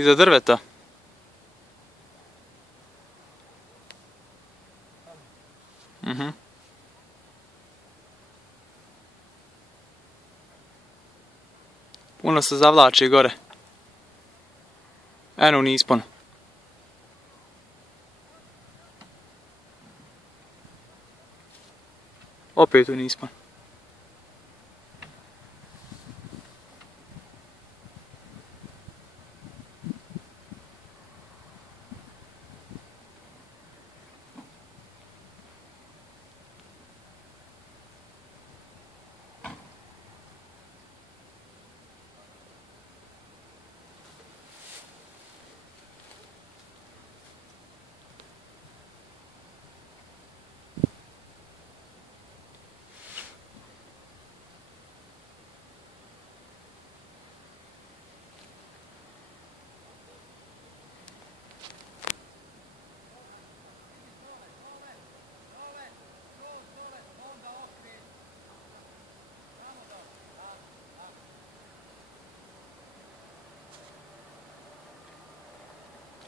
Iza drveta. Puno se zavlači gore. Eno u nispon. Opet u nispon.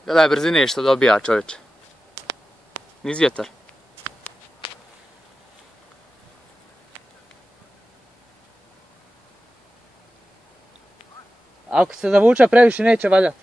Gledaj brzine što dobija čovječe. Niz vjetar. Ako se zavuče previše neće valjati.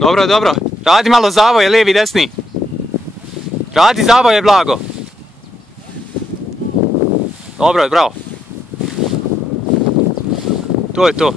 Dobro, dobro. Radi malo zavoje, lijevi, desni. Radi zavoje blago. Dobro je, bravo. To je to.